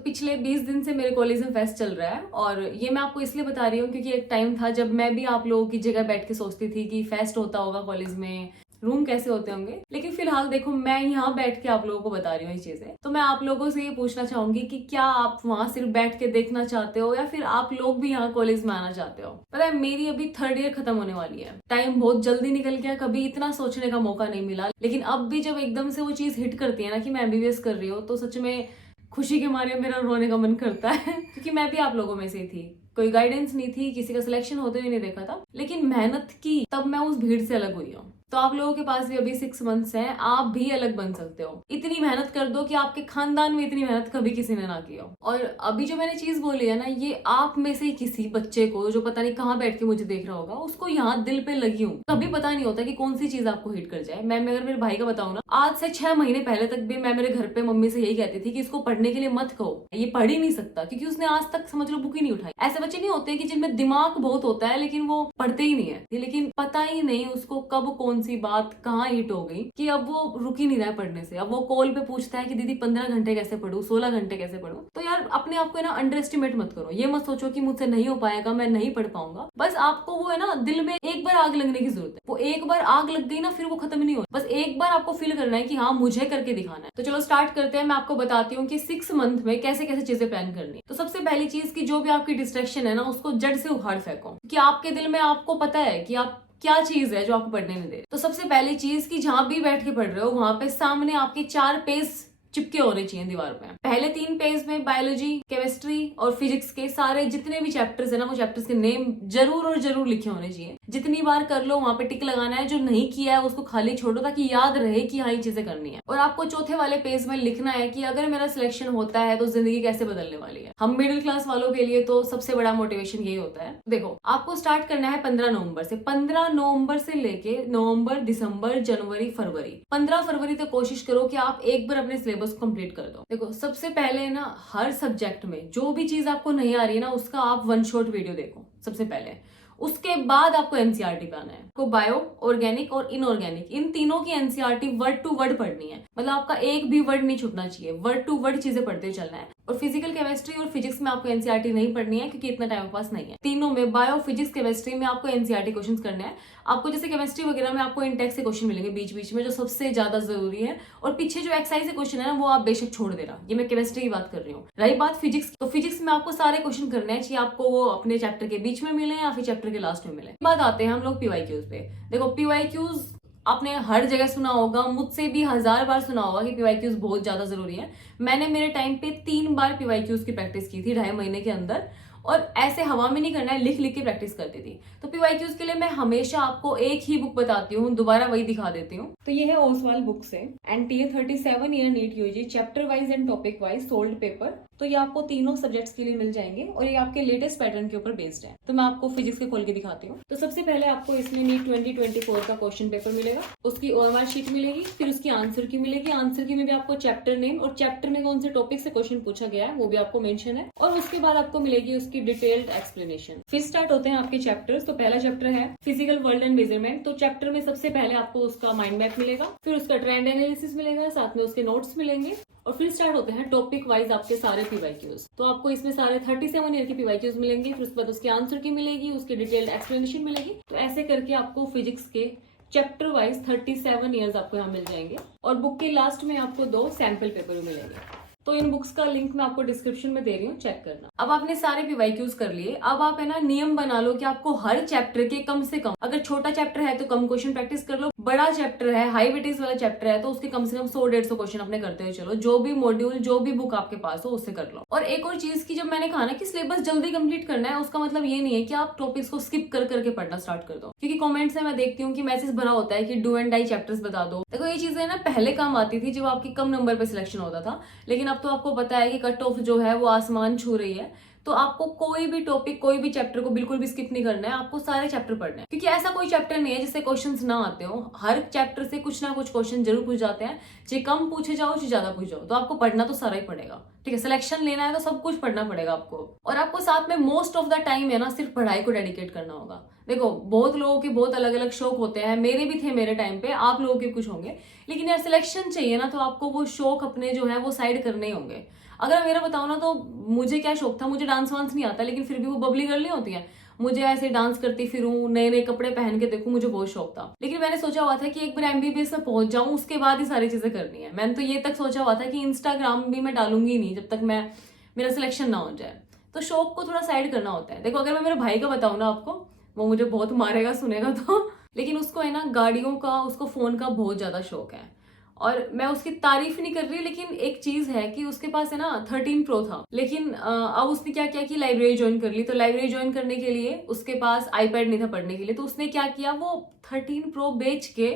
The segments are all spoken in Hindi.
पिछले 20 दिन से मेरे कॉलेज में फेस्ट चल रहा है और ये मैं आपको इसलिए बता रही हूँ क्योंकि एक टाइम था जब मैं भी आप लोगों की जगह बैठ के सोचती थी कि फेस्ट होता होगा कॉलेज में, रूम कैसे होते होंगे। लेकिन फिलहाल देखो मैं यहाँ बैठ के आप लोगों को बता रही हूँ ये चीजें। तो मैं आप लोगों से ये पूछना चाहूंगी कि क्या आप वहां सिर्फ बैठ के देखना चाहते हो या फिर आप लोग भी यहाँ कॉलेज में आना चाहते हो। पता है मेरी अभी 3rd ईयर खत्म होने वाली है, टाइम बहुत जल्दी निकल गया, कभी इतना सोचने का मौका नहीं मिला। लेकिन अब भी जब एकदम से वो चीज हिट करती है ना कि मैं MBBS कर रही हूँ, तो सच में खुशी के मारे मेरा रोने का मन करता है क्योंकि मैं भी आप लोगों में से थी, कोई गाइडेंस नहीं थी, किसी का सिलेक्शन होते हुए नहीं देखा था, लेकिन मेहनत की तब मैं उस भीड़ से अलग हुई हूँ। तो आप लोगों के पास भी अभी 6 मंथ्स हैं, आप भी अलग बन सकते हो। इतनी मेहनत कर दो कि आपके खानदान में इतनी मेहनत कभी किसी ने ना की हो। और अभी जो मैंने चीज बोली है ना, ये आप में से किसी बच्चे को जो पता नहीं कहाँ बैठ के मुझे देख रहा होगा, उसको यहाँ दिल पे लगी हूँ। कभी पता नहीं होता कि कौन सी चीज आपको हिट कर जाए। मैं अगर मेरे भाई का बताऊँ ना, आज से 6 महीने पहले तक भी मैं मेरे घर पे मम्मी से यही कहती थी कि इसको पढ़ने के लिए मत कहो, ये पढ़ ही नहीं सकता, क्योंकि उसने आज तक समझ लो बुक ही नहीं उठाई। ऐसे बच्चे नहीं होते कि जिनमें दिमाग बहुत होता है लेकिन वो पढ़ते ही नहीं है, लेकिन पता ही नहीं उसको कब कौन सी बात कहाँ हिट हो गई कि अब वो रुक ही नहीं रहा है पढ़ने से। अब वो कॉल पे पूछता है कि दीदी 15 घंटे कैसे पढ़ूं, 16 घंटे कैसे पढ़ूं। तो यार अपने आप को ना अंडर एस्टिमेट मत करो। ये मत सोचो कि मुझसे नहीं हो पाएगा, मैं नहीं पढ़ पाऊंगा। बस आपको वो है ना दिल में एक बार आग लगने की जरूरत है। वो एक बार आग लग गई ना फिर वो खत्म नहीं हो। बस एक बार आपको फील करना है कि हाँ मुझे करके दिखाना है। तो चलो स्टार्ट करते हैं। मैं आपको बताती हूँ कि 6 मंथ में कैसे कैसे चीजें प्लान करनी है। तो सबसे पहली चीज की जो भी आपकी डिस्ट्रैक्शन है ना, उसको जड़ से उखाड़ फेंको कि आपके दिल में आपको पता है कि आप क्या चीज है जो आपको पढ़ने नहीं दे रही। तो सबसे पहली चीज कि जहां भी बैठ के पढ़ रहे हो वहां पे सामने आपके 4 पेज चिपके होने चाहिए दीवार पे। पहले 3 पेज में बायोलॉजी, केमिस्ट्री और फिजिक्स के सारे जितने भी चैप्टर्स है ना, वो चैप्टर्स के नेम जरूर और जरूर लिखे होने चाहिए। जितनी बार कर लो वहां पे टिक लगाना है, जो नहीं किया है उसको खाली छोड़ो ताकि याद रहे कि हाँ ये चीजें करनी है। और आपको चौथे वाले पेज में लिखना है कि अगर मेरा सिलेक्शन होता है तो जिंदगी कैसे बदलने वाली है। हम मिडिल क्लास वालों के लिए तो सबसे बड़ा मोटिवेशन यही होता है। देखो आपको स्टार्ट करना है 15 नवंबर से। 15 नवंबर से लेके नवंबर, दिसंबर, जनवरी, फरवरी, 15 फरवरी तक कोशिश करो कि आप एक बार अपने सिलेबस कंप्लीट कर दो। देखो सबसे पहले ना हर सब्जेक्ट में जो भी चीज आपको नहीं आ रही है ना, उसका आप 1 शॉट वीडियो देखो सबसे पहले। उसके बाद आपको एनसीईआरटी पे आना है। आपको बायो, ऑर्गेनिक और इनऑर्गेनिक इन तीनों की एनसीईआरटी वर्ड टू वर्ड पढ़नी है। मतलब आपका एक भी वर्ड नहीं छूटना चाहिए, वर्ड टू वर्ड चीजें पढ़ते चलना है। और फिजिकल, केमिस्ट्री और फिजिक्स में आपको एनसीईआरटी नहीं पढ़नी है क्योंकि इतना टाइम पास नहीं है। तीनों में बायो, फिजिक्स, केमिस्ट्री में आपको एनसीईआरटी क्वेश्चन करने हैं। आपको जैसे केमिस्ट्री वगैरह में आपको इंटेक्स से क्वेश्चन मिलेंगे बीच बीच में, जो सबसे ज्यादा जरूरी है। और पीछे जो एक्सरसाइज से क्वेश्चन है ना, वो आप बेशक छोड़ देना। ये मैं केमिस्ट्री की बात कर रही हूँ। रही बात फिजिक्स, तो फिजिक्स में आपको सारे क्वेश्चन करने हैं, चाहे आपको वो अपने चैप्टर के बीच में मिले या फिर चैप्टर के लास्ट में मिले। बात आते हैं हम लोग पीवाईक्यूज पे। देखो पीवाईक्यूज आपने हर जगह सुना होगा, मुझसे भी 1000 बार सुना होगा कि पीवाईक्यूज बहुत ज्यादा जरूरी है। मैंने मेरे टाइम पे 3 बार पीवाईक्यूज की प्रैक्टिस की थी 2.5 महीने के अंदर। और ऐसे हवा में नहीं करना है, लिख लिख के प्रैक्टिस करती थी। तो पीवाईक्यूज के लिए मैं हमेशा आपको एक ही बुक बताती हूँ, दोबारा वही दिखा देती हूँ। तो ये है ओसवाल बुक से NTA 37 year NEET UG chapter wise and topic wise solved paper. तो ये आपको तीनों सब्जेक्ट्स के लिए मिल जाएंगे और ये आपके लेटेस्ट पैटर्न के ऊपर बेस्ड है। तो मैं आपको फिजिक्स के खोल के दिखाती हूँ। तो सबसे पहले आपको इसमें नीट 2024 का क्वेश्चन पेपर मिलेगा, उसकी ओएमआर शीट मिलेगी, फिर उसकी आंसर की मिलेगी। आंसर की में भी आपको चैप्टर नेम और चैप्टर में कौन से टॉपिक से क्वेश्चन पूछा गया है वो भी आपको मेंशन है। और उसके बाद आपको मिलेगी उसकी डिटेल्ड एक्सप्लेनेशन। फिर स्टार्ट होते हैं आपके चैप्टर्स। तो पहला चैप्टर है फिजिकल वर्ल्ड एंड मेजरमेंट। तो चैप्टर में सबसे पहले आपको उसका माइंड मैप मिलेगा, फिर उसका ट्रेंड एनालिसिस मिलेगा, साथ में उसके नोट्स मिलेंगे। और फिर स्टार्ट होते हैं टॉपिक वाइज आपके सारे पीवाईक्यूज। तो आपको इसमें सारे 37 ईयर के पीवाईक्यूज मिलेंगे, फिर उसके बाद उसकी आंसर की मिलेगी, उसकी डिटेल्ड एक्सप्लेनेशन मिलेगी। तो ऐसे करके आपको फिजिक्स के चैप्टर वाइज 37 ईयर्स आपको यहाँ मिल जाएंगे। और बुक के लास्ट में आपको 2 सैंपल पेपर मिलेंगे। तो इन बुक्स का लिंक मैं आपको डिस्क्रिप्शन में दे रही हूँ, चेक करना। अब आपने सारे पीवाईक्यूज कर लिए। अब आप है ना नियम बना लो कि आपको हर चैप्टर के कम से कम, अगर छोटा चैप्टर है तो कम क्वेश्चन प्रैक्टिस कर लो, बड़ा चैप्टर है, हाई वेटेज वाला चैप्टर है तो उसके कम से कम 100-150 क्वेश्चन अपने करते हुए चलो। जो भी मॉड्यूल, जो भी बुक आपके पास हो उससे कर लो। और एक और चीज की, जब मैंने कहा ना कि सिलेबस जल्दी कंप्लीट करना है, उसका मतलब ये नहीं है कि आप टॉपिक्स को स्किप कर करके पढ़ना स्टार्ट कर दो। क्योंकि कमेंट्स में मैं देखती हूँ कि मैसेज भरा होता है कि डू एंड डाई चैप्टर्स बता दो। देखो ये चीजें ना पहले काम आती थी जब आपकी कम नंबर पे सिलेक्शन होता था, लेकिन अब तो आपको पता है कि कट ऑफ जो है वो आसमान छू रही है। तो आपको कोई भी टॉपिक, कोई भी चैप्टर को बिल्कुल भी स्किप नहीं करना है, आपको सारे चैप्टर पढ़ने हैं। क्योंकि ऐसा कोई चैप्टर नहीं है जिससे क्वेश्चंस ना आते हो। हर चैप्टर से कुछ ना कुछ क्वेश्चन जरूर पूछ जाते हैं, चाहे कम पूछे जाओ चाहे ज्यादा पूछ जाओ। तो आपको पढ़ना तो सारा ही पड़ेगा, ठीक है। सिलेक्शन लेना है तो सब कुछ पढ़ना पड़ेगा आपको। और आपको साथ में मोस्ट ऑफ द टाइम है ना सिर्फ पढ़ाई को डेडिकेट करना होगा। देखो बहुत लोगों के बहुत अलग अलग शौक होते हैं, मेरे भी थे मेरे टाइम पे, आप लोगों के कुछ होंगे, लेकिन यार सिलेक्शन चाहिए ना तो आपको वो शौक अपने जो है वो साइड करने ही होंगे। अगर मैं मेरा बताऊँ ना तो मुझे क्या शौक था, मुझे डांस वांस नहीं आता, लेकिन फिर भी वो बबली गर्ल नहीं होती है, मुझे ऐसे डांस करती फिरूं, नए नए कपड़े पहन के देखूं, मुझे बहुत शौक था। लेकिन मैंने सोचा हुआ था कि एक बार एमबीबीएस में पहुंच जाऊं, उसके बाद ही सारी चीजें करनी है। मैंने तो ये तक सोचा हुआ था कि इंस्टाग्राम भी मैं डालूंगी नहीं जब तक मैं मेरा सिलेक्शन ना हो जाए। तो शौक को थोड़ा साइड करना होता है। देखो अगर मैं मेरे भाई का बताऊं ना आपको, वो मुझे बहुत मारेगा सुनेगा तो लेकिन उसको है ना गाड़ियों का, उसको फोन का बहुत ज्यादा शौक है। और मैं उसकी तारीफ नहीं कर रही, लेकिन एक चीज है कि उसके पास है ना 13 प्रो था, लेकिन अब उसने क्या किया कि लाइब्रेरी ज्वाइन कर ली। तो लाइब्रेरी ज्वाइन करने के लिए उसके पास आईपैड नहीं था पढ़ने के लिए, तो उसने क्या किया, वो 13 प्रो बेच के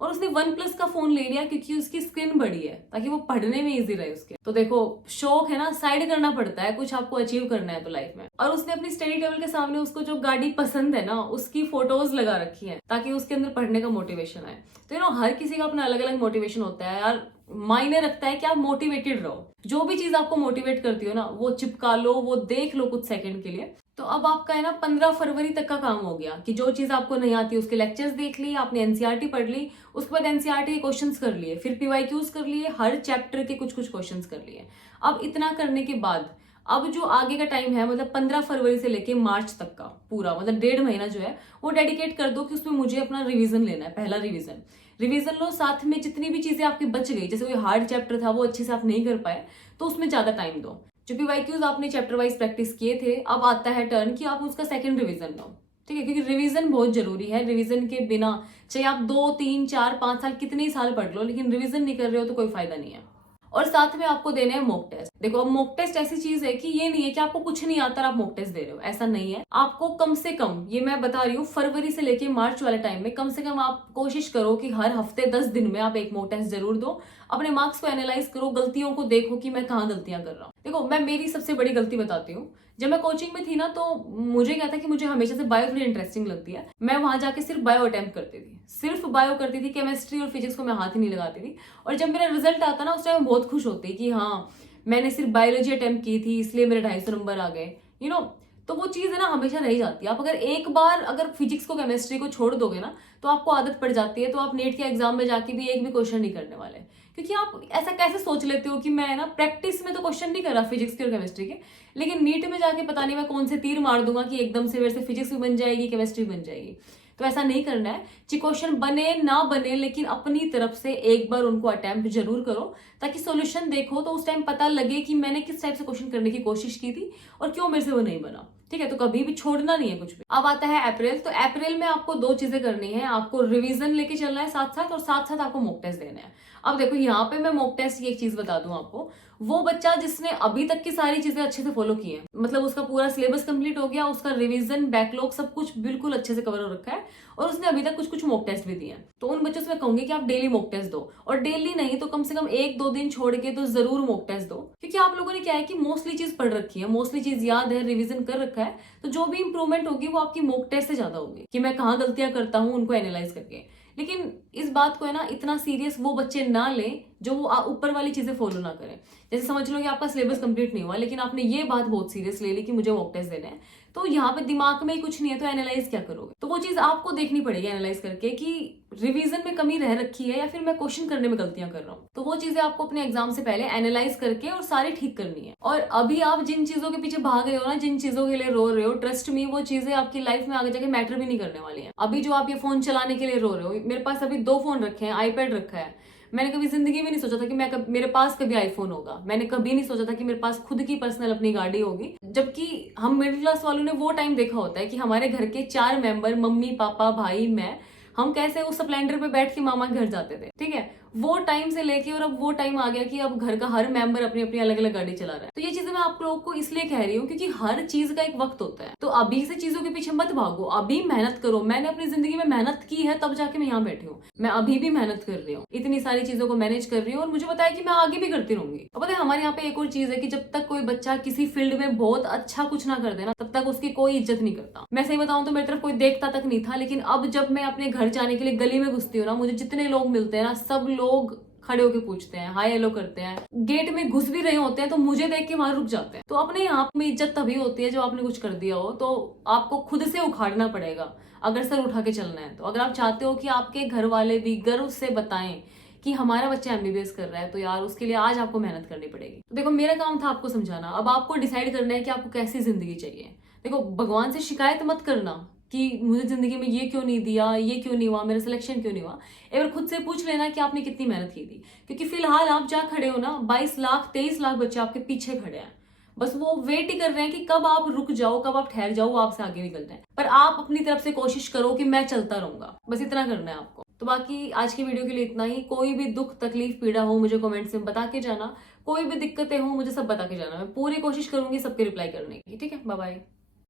और उसने वन प्लस का फोन ले लिया, क्योंकि उसकी स्क्रीन बड़ी है, ताकि वो पढ़ने में इजी रहे उसके। तो देखो शौक है ना साइड करना पड़ता है, कुछ आपको अचीव करना है तो लाइफ में। और उसने अपनी स्टडी टेबल के सामने उसको जो गाड़ी पसंद है ना उसकी फोटोज लगा रखी है, ताकि उसके अंदर पढ़ने का मोटिवेशन आए। तो हर किसी का अपना अलग अलग मोटिवेशन होता है यार। मायने रखता है कि आप मोटिवेटेड रहो, जो भी चीज आपको मोटिवेट करती हो ना वो चिपका लो, वो देख लो कुछ सेकंड के लिए। तो अब आपका है ना 15 फरवरी तक का काम हो गया कि जो चीज आपको नहीं आती उसके लेक्चर्स देख लिए, आपने एनसीईआरटी पढ़ ली, उसके बाद एनसीईआरटी के क्वेश्चंस कर लिए, फिर पीवाईक्यूज कर लिए, हर चैप्टर के कुछ कुछ क्वेश्चंस कर लिए। अब इतना करने के बाद अब जो आगे का टाइम है, मतलब 15 फरवरी से लेके मार्च तक का पूरा, मतलब 1.5 महीना जो है वो डेडिकेट कर दो कि उसमें मुझे अपना रिवीजन लेना है। पहला रिवीजन लो, साथ में जितनी भी चीजें आपकी बच गई, जैसे कोई हार्ड चैप्टर था वो अच्छे से आप नहीं कर पाए तो उसमें ज्यादा टाइम दो। जो पीवाईक्यूज आपने चैप्टर वाइज प्रैक्टिस किए थे, अब आता है टर्न कि आप उसका सेकंड रिवीजन लो, ठीक है, क्योंकि रिवीजन बहुत जरूरी है। रिवीजन के बिना चाहे आप 2, 3, 4, 5 साल कितने ही साल पढ़ लो, लेकिन रिवीजन नहीं कर रहे हो तो कोई फायदा नहीं है। और साथ में आपको देने हैं मॉक टेस्ट। देखो अब मॉक टेस्ट ऐसी चीज है कि ये नहीं है कि आपको कुछ नहीं आता और आप मॉक टेस्ट दे रहे हो, ऐसा नहीं है। आपको कम से कम, ये मैं बता रही हूँ, फरवरी से लेके मार्च वाले टाइम में कम से कम आप कोशिश करो कि हर हफ्ते 10 दिन में आप एक मॉक टेस्ट जरूर दो। अपने मार्क्स को एनालाइज करो, गलतियों को देखो कि मैं कहाँ गलतियां कर रहा हूँ। देखो मैं मेरी सबसे बड़ी गलती बताती हूँ। जब मैं कोचिंग में थी ना तो मुझे क्या था कि मुझे हमेशा से बायो थोड़ी इंटरेस्टिंग लगती है। मैं वहां जाके सिर्फ बायो अटेम्प्ट करती थी, सिर्फ बायो करती थी, केमिस्ट्री और फिजिक्स को मैं हाथ ही नहीं लगाती थी। और जब मेरा रिजल्ट आता ना उस टाइम बहुत खुश होती कि हाँ मैंने सिर्फ बायोलॉजी अटेम्प्ट की थी इसलिए मेरे 250 नंबर आ गए, तो वो चीज है ना हमेशा रह जाती है। आप अगर एक बार अगर फिजिक्स को केमिस्ट्री को छोड़ दोगे ना तो आपको आदत पड़ जाती है, तो आप नेट के एग्जाम में जाके भी एक भी क्वेश्चन नहीं करने वाले। क्योंकि आप ऐसा कैसे सोच लेते हो कि मैं ना प्रैक्टिस में तो क्वेश्चन नहीं कर रहा फिजिक्स के और केमिस्ट्री के, लेकिन नीट में जाके पता नहीं मैं कौन से तीर मार दूंगा कि एकदम से मेरे से फिजिक्स भी बन जाएगी, केमिस्ट्री बन जाएगी। तो ऐसा नहीं करना है। क्वेश्चन बने ना बने, लेकिन अपनी तरफ से एक बार उनको अटेम्प्ट जरूर करो, ताकि सॉल्यूशन देखो तो उस टाइम पता लगे कि मैंने किस टाइप से क्वेश्चन करने की कोशिश की थी और क्यों मेरे से वो नहीं बना। ठीक है, तो कभी भी छोड़ना नहीं है कुछ भी। अब आता है अप्रैल। तो अप्रैल में आपको 2 चीजें करनी है, आपको रिवीजन लेके चलना है साथ साथ, और साथ साथ आपको मॉक टेस्ट देना है। अब देखो यहाँ पे मैं मॉक टेस्ट की एक चीज बता दूं आपको, वो बच्चा जिसने अभी तक की सारी चीजें अच्छे से फॉलो की है, मतलब उसका पूरा सिलेबस कंप्लीट हो गया, उसका रिवीजन बैकलॉग सब कुछ बिल्कुल अच्छे से कवर हो रखा है, और उसने अभी तक कुछ कुछ मॉक टेस्ट भी दिए हैं, तो उन बच्चों से मैं कहूंगी कि आप डेली मॉक टेस्ट दो, और डेली नहीं तो कम से कम 1-2 दिन छोड़ के तो जरूर मॉक टेस्ट दो। क्योंकि आप लोगों ने क्या है कि मोस्टली चीज पढ़ रखी है, मोस्टली चीज याद है, रिवीजन कर रखा है, तो जो भी इंप्रूवमेंट होगी वो आपकी मॉक टेस्ट से ज्यादा होगी कि मैं कहाँ गलतियां करता हूँ उनको एनालाइज करके। लेकिन इस बात को है ना इतना सीरियस वो बच्चे ना लें जो वो ऊपर वाली चीजें फॉलो ना करें। जैसे समझ लो कि आपका सिलेबस कंप्लीट नहीं हुआ, लेकिन आपने ये बात बहुत सीरियस ले ली कि मुझे मॉक टेस्ट देना है, तो यहाँ पे दिमाग में ही कुछ नहीं है तो एनालाइज क्या करोगे। तो वो चीज आपको देखनी पड़ेगी एनालाइज करके कि रिवीजन में कमी रह रखी है या फिर मैं क्वेश्चन करने में गलतियां कर रहा हूँ। तो वो चीजें आपको अपने एग्जाम से पहले एनालाइज करके और सारी ठीक करनी है। और अभी आप जिन चीजों के पीछे भाग रहे हो ना, जिन चीजों के लिए रो रहे हो, ट्रस्ट मी वो चीजें आपकी लाइफ में आगे जाके मैटर भी नहीं करने वाली है। अभी जो आप ये फोन चलाने के लिए रो रहे हो, मेरे पास अभी 2 फोन रखे हैं, आईपैड रखा है। मैंने कभी जिंदगी में नहीं सोचा था कि मेरे पास कभी आईफोन होगा। मैंने कभी नहीं सोचा था कि मेरे पास खुद की पर्सनल अपनी गाड़ी होगी। जबकि हम मिडिल क्लास वालों ने वो टाइम देखा होता है कि हमारे घर के 4 मेंबर, मम्मी पापा भाई मैं, हम कैसे उस स्प्लेंडर पे बैठ के मामा के घर जाते थे। ठीक है, वो टाइम से लेके और अब वो टाइम आ गया कि अब घर का हर मेंबर अपनी अपनी अलग अलग गाड़ी चला रहा है। तो ये चीजें मैं आप लोगों को इसलिए कह रही हूँ क्योंकि हर चीज का एक वक्त होता है। तो अभी से चीजों के पीछे मत भागो, अभी मेहनत करो। मैंने अपनी जिंदगी में मेहनत की है तब जाके मैं यहाँ बैठी हूँ। मैं अभी भी मेहनत कर रही हूँ, इतनी सारी चीजों को मैनेज कर रही हूँ, और मुझे पता है कि मैं आगे भी करती रहूंगी। और पता है हमारे यहाँ पे एक और चीज है कि जब तक कोई बच्चा किसी फील्ड में बहुत अच्छा कुछ ना कर देना तब तक उसकी कोई इज्जत नहीं करता। मैं सही बताऊं तो मेरी तरफ कोई देखता तक नहीं था, लेकिन अब जब मैं अपने घर जाने के लिए गली में घुसती हूँ ना, मुझे जितने लोग मिलते हैं ना, सब लोग खड़े होके पूछते हैं, हाय हेलो करते हैं, गेट में घुस भी रहे होते हैं तो मुझे देख के वहां रुक जाते हैं। तो अपने यहाँ में इज्जत तभी होती है जब आपने कुछ कर दिया हो, तो आपको खुद से उखाड़ना पड़ेगा अगर सर उठा के चलना है। तो अगर आप चाहते हो कि आपके घर वाले भी गर्व से बताएं कि हमारा बच्चा एमबीबीएस कर रहा है तो यार उसके लिए आज आपको मेहनत करनी पड़ेगी। तो देखो मेरा काम था आपको समझाना, अब आपको डिसाइड करना है कि आपको कैसी जिंदगी चाहिए। देखो भगवान से शिकायत मत करना कि मुझे जिंदगी में ये क्यों नहीं दिया, ये क्यों नहीं हुआ, मेरा सिलेक्शन क्यों नहीं हुआ। एक बार खुद से पूछ लेना कि आपने कितनी मेहनत की थी, क्योंकि फिलहाल आप जहाँ खड़े हो ना 22 लाख 23 लाख बच्चे आपके पीछे खड़े हैं, बस वो वेट ही कर रहे हैं कि कब आप रुक जाओ, कब आप ठहर जाओ, वो आपसे आगे निकल जाए। पर आप अपनी तरफ से कोशिश करो कि मैं चलता रहूंगा, बस इतना करना है आपको। तो बाकी आज की वीडियो के लिए इतना ही। कोई भी दुख तकलीफ पीड़ा हो मुझे कमेंट्स में बता के जाना, कोई भी दिक्कतें हो मुझे सब बता के जाना, मैं पूरी कोशिश करूंगी सबके रिप्लाई करने की। ठीक है, बाय बाय।